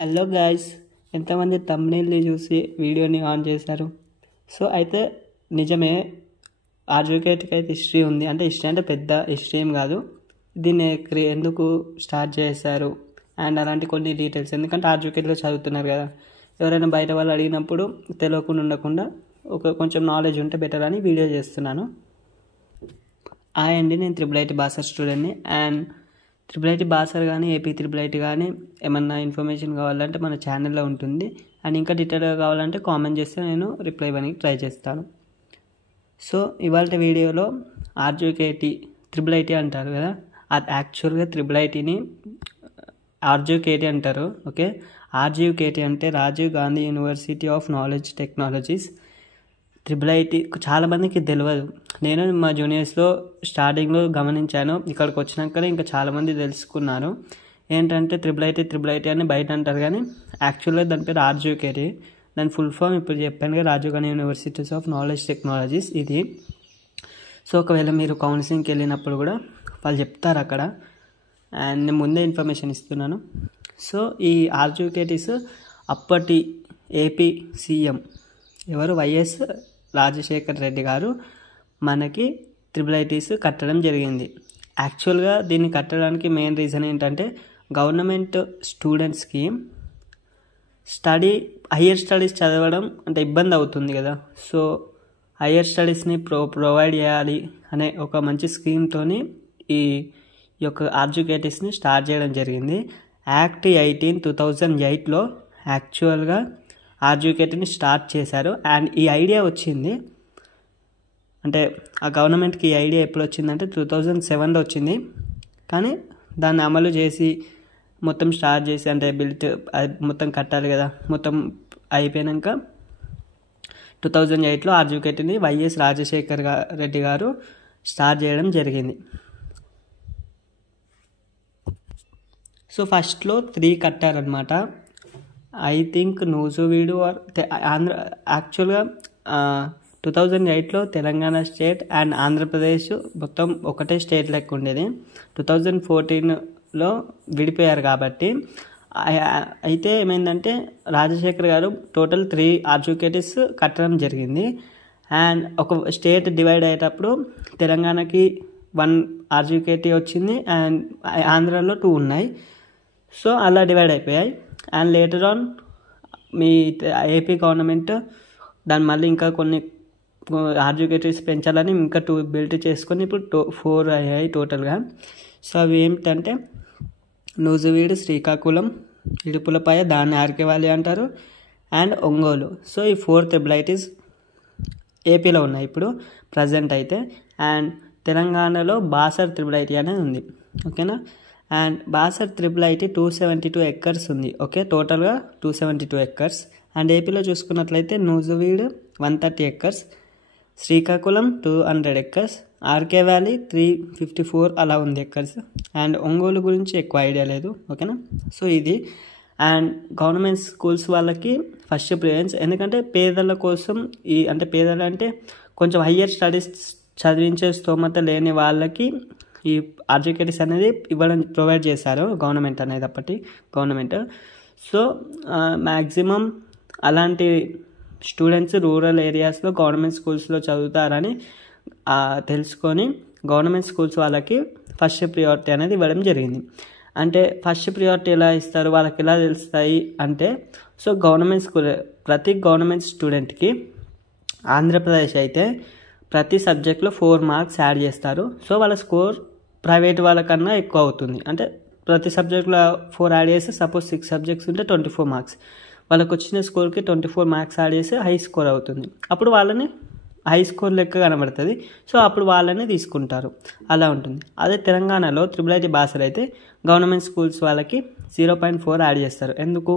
Hello guys, ఎంతమంది థంబ్నెయిల్ని చూసి వీడియోని ఆన్ చేశారు? సో అయితే నిజమే, ఆర్జుకేట్కి అయితే హిస్టరీ ఉంది. అంటే హిస్టరీ అంటే పెద్ద హిస్టరీ ఏం కాదు. దీన్ని ఎందుకు స్టార్ట్ చేశారు అండ్ అలాంటి కొన్ని డీటెయిల్స్, ఎందుకంటే ఆర్జుకేట్లో చదువుతున్నారు కదా, ఎవరైనా బయట వాళ్ళు అడిగినప్పుడు తెలియకుండా ఉండకుండా కొంచెం నాలెడ్జ్ ఉంటే బెటర్ అని వీడియో చేస్తున్నాను. అండి, నేను IIIT బాసర్ స్టూడెంట్ని. అండ్ IIIT బాసర్ కానీ ఏపీ IIIT కానీ ఏమన్నా ఇన్ఫర్మేషన్ కావాలంటే మన ఛానల్లో ఉంటుంది. అండ్ ఇంకా డీటెయిల్గా కావాలంటే కామెంట్ చేస్తే నేను రిప్లై ఇవ్వడానికి ట్రై చేస్తాను. సో ఇవాళ వీడియోలో ఆర్జుకేటీ IIIT అంటారు కదా, అది యాక్చువల్గా IIITని ఆర్జుకేటీ అంటారు. ఓకే, ఆర్జుకేటీ అంటే Rajiv Gandhi university of knowledge technologies. IIIT చాలామందికి తెలియదు. నేను మా జూనియర్స్లో స్టార్టింగ్లో గమనించాను, ఇక్కడికి వచ్చినాకనే ఇంకా చాలామంది తెలుసుకున్నారు. ఏంటంటే IIIT అని బయట అంటారు, కానీ యాక్చువల్గా దాని పేరు ఆర్జుకేటీ. దాని ఫుల్ ఫామ్ ఇప్పుడు చెప్పాను, Rajiv Gandhi universities of knowledge technologies ఇది. సో ఒకవేళ మీరు కౌన్సిలింగ్కి వెళ్ళినప్పుడు కూడా వాళ్ళు చెప్తారు అక్కడ. అండ్ నేను ముందే ఇన్ఫర్మేషన్ ఇస్తున్నాను. సో ఈ ఆర్జుకేటీస్ అప్పటి ఏపీ సీఎం ఎవరు, వైఎస్ రాజశేఖర్ రెడ్డి గారు మనకి IIITs కట్టడం జరిగింది. యాక్చువల్గా దీన్ని కట్టడానికి మెయిన్ రీజన్ ఏంటంటే గవర్నమెంట్ స్టూడెంట్స్కి హయ్యర్ స్టడీస్ చదవడం అంటే ఇబ్బంది అవుతుంది కదా. సో హయ్యర్ స్టడీస్ని ప్రొవైడ్ చేయాలి అనే ఒక మంచి స్కీమ్తోని ఈ యొక్క ఆర్జుకేటీస్ని స్టార్ట్ చేయడం జరిగింది. యాక్ట్ 18 2008లో యాక్చువల్గా ఆర్జుకేటీని స్టార్ట్ చేశారు. అండ్ ఈ ఐడియా వచ్చింది, అంటే ఆ గవర్నమెంట్కి ఈ ఐడియా ఎప్పుడు వచ్చిందంటే 2007లో వచ్చింది. కానీ దాన్ని అమలు చేసి మొత్తం స్టార్ట్ చేసి అంటే మొత్తం కట్టాలి కదా, మొత్తం అయిపోయాక 2008లో ఆర్జుకేటీని వైఎస్ రాజశేఖర్ రెడ్డి గారు స్టార్ట్ చేయడం జరిగింది. సో ఫస్ట్లో 3 కట్టారనమాట. I think Nuzvid or Andhra. యాక్చువల్గా 2008లో తెలంగాణ స్టేట్ అండ్ ఆంధ్రప్రదేశ్ మొత్తం ఒకటే స్టేట్ లెక్క ఉండేది. 2014లో విడిపోయారు కాబట్టి. అయితే ఏమైందంటే రాజశేఖర్ గారు టోటల్ 3 ఆర్జుకేటీస్ కట్టడం జరిగింది. అండ్ ఒక స్టేట్ డివైడ్ అయ్యేటప్పుడు తెలంగాణకి 1 ఆర్జుకేటీ వచ్చింది అండ్ ఆంధ్రాలో 2 ఉన్నాయి. సో అలా డివైడ్ అయిపోయాయి. And later on me AP government దాన్ని మళ్ళీ ఇంకా కొన్ని ఆర్జుకేటీస్ పెంచాలని ఇంకా 2 బిల్డ్ చేసుకొని ఇప్పుడు 4 అయ్యాయి టోటల్గా. సో అవి ఏమిటంటే నూజివీడు, శ్రీకాకుళం, ఇడుపులపాయ, దాన్ని ఆర్కే వ్యాలీ అంటారు, అండ్ ఒంగోలు. సో ఈ 4 IIITs ఏపీలో ఉన్నాయి ఇప్పుడు ప్రజెంట్ అయితే. అండ్ తెలంగాణలో బాసర్ IIIT అనేది ఉంది. ఓకేనా. అండ్ బాసర్ IIIT 272 acres ఉంది. ఓకే, టోటల్గా 272 acres. అండ్ ఏపీలో చూసుకున్నట్లయితే Nuzvid 130 acres, Srikakulam 200 acres, RK valley 354 అలా ఉంది acres. అండ్ ఒంగోలు గురించి ఎక్కువ ఐడియా లేదు. ఓకేనా. సో ఇది. అండ్ గవర్నమెంట్ స్కూల్స్ వాళ్ళకి ఫస్ట్ ప్రిఫరెన్స్, ఎందుకంటే పేదల కోసం అంటే పేదలు అంటే కొంచెం హయ్యర్ స్టడీస్ చదివించే స్తోమత లేని వాళ్ళకి ఈ ఆర్జుకేటీస్ అనేది ప్రొవైడ్ చేశారు గవర్నమెంట్ అనేది, అప్పటి గవర్నమెంట్. సో మ్యాక్సిమం అలాంటి స్టూడెంట్స్ రూరల్ ఏరియాస్లో గవర్నమెంట్ స్కూల్స్లో చదువుతారని తెలుసుకొని గవర్నమెంట్ స్కూల్స్ వాళ్ళకి ఫస్ట్ ప్రియారిటీ అనేది ఇవ్వడం జరిగింది. అంటే ఫస్ట్ ప్రియారిటీ ఎలా ఇస్తారు, వాళ్ళకి ఎలా తెలుస్తాయి అంటే, సో గవర్నమెంట్ స్కూల్ ప్రతి గవర్నమెంట్ స్టూడెంట్కి ఆంధ్రప్రదేశ్ అయితే ప్రతి సబ్జెక్ట్లో 4 మార్క్స్ యాడ్ చేస్తారు. సో వాళ్ళ స్కోర్ ప్రైవేట్ వాళ్ళకన్నా ఎక్కువ అవుతుంది. అంటే ప్రతి సబ్జెక్ట్లో 4 యాడ్ చేస్తే సపోజ్ 6 సబ్జెక్ట్స్ ఉంటే 24 మార్క్స్, వాళ్ళకి వచ్చిన స్కోర్కి 24 మార్క్స్ యాడ్ చేస్తే హై స్కోర్ అవుతుంది. అప్పుడు వాళ్ళని హై స్కోర్ లెక్క కనబడుతుంది. సో అప్పుడు వాళ్ళని తీసుకుంటారు, అలా ఉంటుంది. అదే తెలంగాణలో IIIT బాసర్ అయితే గవర్నమెంట్ స్కూల్స్ వాళ్ళకి 0.4 యాడ్ చేస్తారు. ఎందుకు,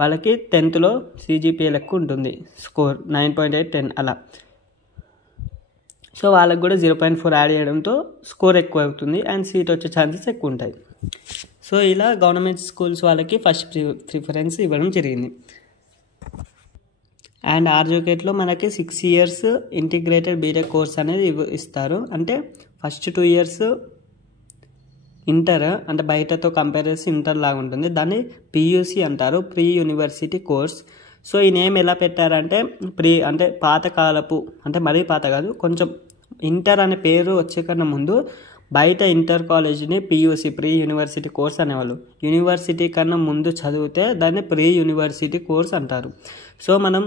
వాళ్ళకి 10thలో CGPA లెక్క ఉంటుంది, స్కోర్ 9.8 10 అలా. సో వాళ్ళకి కూడా 0.4 యాడ్ చేయడంతో స్కోర్ ఎక్కువ అవుతుంది అండ్ సీట్ వచ్చే ఛాన్సెస్ ఎక్కువ ఉంటాయి. సో ఇలా గవర్నమెంట్ స్కూల్స్ వాళ్ళకి ఫస్ట్ ప్రిఫరెన్స్ ఇవ్వడం జరిగింది. అండ్ ఆర్జుకేట్లో మనకి 6 years ఇంటిగ్రేటెడ్ బీటెక్ కోర్స్ అనేది ఇస్తారు. అంటే ఫస్ట్ 2 years ఇంటర్ అంటే బయటతో కంపేర్ చేసి ఇంటర్ లాగా ఉంటుంది. దాన్ని పియూసి అంటారు, ప్రీ యూనివర్సిటీ కోర్స్. సో ఈ నేమ్ ఎలా పెట్టారంటే అంటే పాతకాలపు, అంటే మరీ పాత కాదు, కొంచెం ఇంటర్ అనే పేరు వచ్చే కన్నా ముందు బయట ఇంటర్ కాలేజీని పియూసి, ప్రీ యూనివర్సిటీ కోర్స్ అనేవాళ్ళు. యూనివర్సిటీ కన్నా ముందు చదివితే దాన్ని ప్రీ యూనివర్సిటీ కోర్స్ అంటారు. సో మనం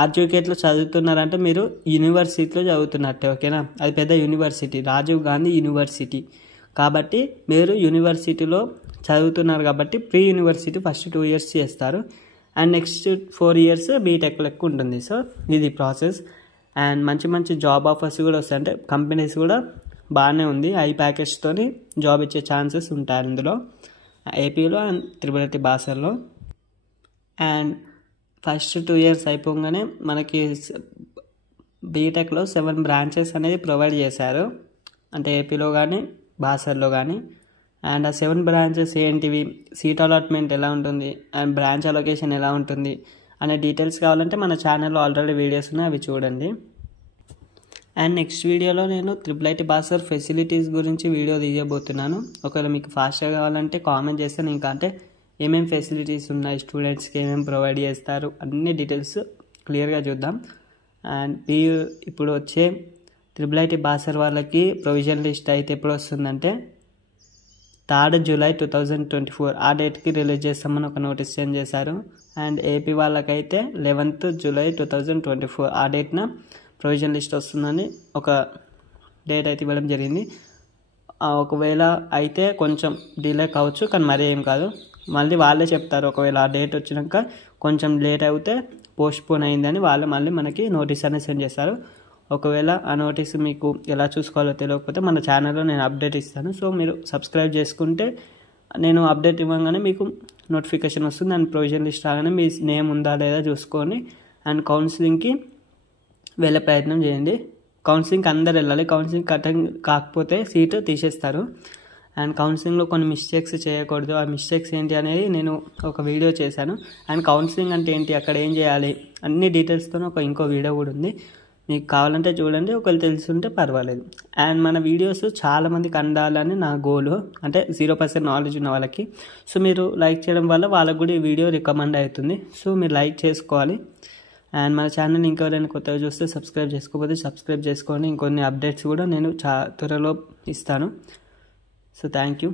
ఆర్జీకేట్లో చదువుతున్నారంటే మీరు యూనివర్సిటీలో చదువుతున్నట్టే, ఓకేనా. అది పెద్ద యూనివర్సిటీ, రాజీవ్ గాంధీ యూనివర్సిటీ. కాబట్టి మీరు యూనివర్సిటీలో చదువుతున్నారు కాబట్టి ప్రీ యూనివర్సిటీ ఫస్ట్ 2 years చేస్తారు అండ్ నెక్స్ట్ 4 years బీటెక్ లెక్క ఉంటుంది. సో ఇది ప్రాసెస్. అండ్ మంచి మంచి జాబ్ ఆఫర్స్ కూడా వస్తాయి, అంటే కంపెనీస్ కూడా బాగానే ఉంది, హై ప్యాకేజ్తో జాబ్ ఇచ్చే ఛాన్సెస్ ఉంటాయి అందులో, ఏపీలో అండ్ త్రిపుల్ బాసర్లో. అండ్ ఫస్ట్ 2 years అయిపోగానే మనకి బీటెక్లో 7 branches అనేది ప్రొవైడ్ చేశారు, అంటే ఏపీలో కానీ బాసర్లో కానీ. అండ్ ఆ 7 branches ఏంటివి, సీట్ అలాట్మెంట్ ఎలా ఉంటుంది అండ్ బ్రాంచ్ అలొకేషన్ ఎలా ఉంటుంది అనే డీటెయిల్స్ కావాలంటే మన ఛానల్లో ఆల్రెడీ వీడియోస్ ఉన్నాయి, అవి చూడండి. అండ్ నెక్స్ట్ వీడియోలో నేను IIIT బాసర్ ఫెసిలిటీస్ గురించి వీడియో తీయబోతున్నాను. ఒకవేళ మీకు ఫాస్ట్గా కావాలంటే కామెంట్ చేస్తాను, ఇంకా అంటే ఏమేమి ఫెసిలిటీస్ ఉన్నాయి, స్టూడెంట్స్కి ఏమేమి ప్రొవైడ్ చేస్తారు, అన్ని డీటెయిల్స్ క్లియర్గా చూద్దాం. అండ్ ఇప్పుడు వచ్చే IIIT బాసర్ వాళ్ళకి ప్రొవిజన్ లిస్ట్ అయితే ఎప్పుడు వస్తుందంటే 3rd July 2024 ఆ డేట్కి రిలీజ్ చేస్తామని ఒక నోటీస్ సెండ్ చేశారు. అండ్ ఏపీ వాళ్ళకైతే 11th July 2024 ఆ డేట్న ప్రొవిజన్ లిస్ట్ వస్తుందని ఒక డేట్ అయితే ఇవ్వడం జరిగింది. ఒకవేళ అయితే కొంచెం డిలే కావచ్చు, కానీ మరీ ఏం కాదు, మళ్ళీ వాళ్ళే చెప్తారు. ఒకవేళ ఆ డేట్ వచ్చినాక కొంచెం లేట్ అయితే పోస్ట్పోన్ అయిందని వాళ్ళు మళ్ళీ మనకి నోటీస్ అనేది సెండ్ చేస్తారు. ఒకవేళ ఆ నోటీస్ మీకు ఎలా చూసుకోవాలో తెలియకపోతే మన ఛానల్లో నేను అప్డేట్ ఇస్తాను. సో మీరు సబ్స్క్రైబ్ చేసుకుంటే నేను అప్డేట్ ఇవ్వగానే మీకు నోటిఫికేషన్ వస్తుంది. అండ్ ప్రొవిజన్ లిస్ట్ రాగానే మీ నేమ్ ఉందా లేదా చూసుకొని అండ్ కౌన్సిలింగ్కి వెళ్ళే ప్రయత్నం చేయండి. కౌన్సిలింగ్కి అందరు వెళ్ళాలి, కౌన్సిలింగ్ అటెండ్ కాకపోతే సీటు తీసేస్తారు. అండ్ కౌన్సిలింగ్లో కొన్ని మిస్టేక్స్ చేయకూడదు, ఆ మిస్టేక్స్ ఏంటి అనేది నేను ఒక వీడియో చేశాను. అండ్ కౌన్సిలింగ్ అంటే ఏంటి, అక్కడ ఏం చేయాలి, అన్ని డీటెయిల్స్తో ఇంకో వీడియో కూడా ఉంది, మీకు కావాలంటే చూడండి, ఒకవేళ తెలుసుంటే పర్వాలేదు. అండ్ మన వీడియోస్ చాలామందికి అందాలని నా గోలు, అంటే 0% నాలెడ్జ్ ఉన్న వాళ్ళకి. సో మీరు లైక్ చేయడం వల్ల వాళ్ళకు కూడా ఈ వీడియో రికమెండ్ అవుతుంది. సో మీరు లైక్ చేసుకోవాలి. అండ్ మన ఛానల్ ఇంకెవరైనా కొత్తగా చూస్తే సబ్స్క్రైబ్ చేసుకోకపోతే సబ్స్క్రైబ్ చేసుకోండి. ఇంకొన్ని అప్డేట్స్ కూడా నేను త్వరలో ఇస్తాను. So thank you.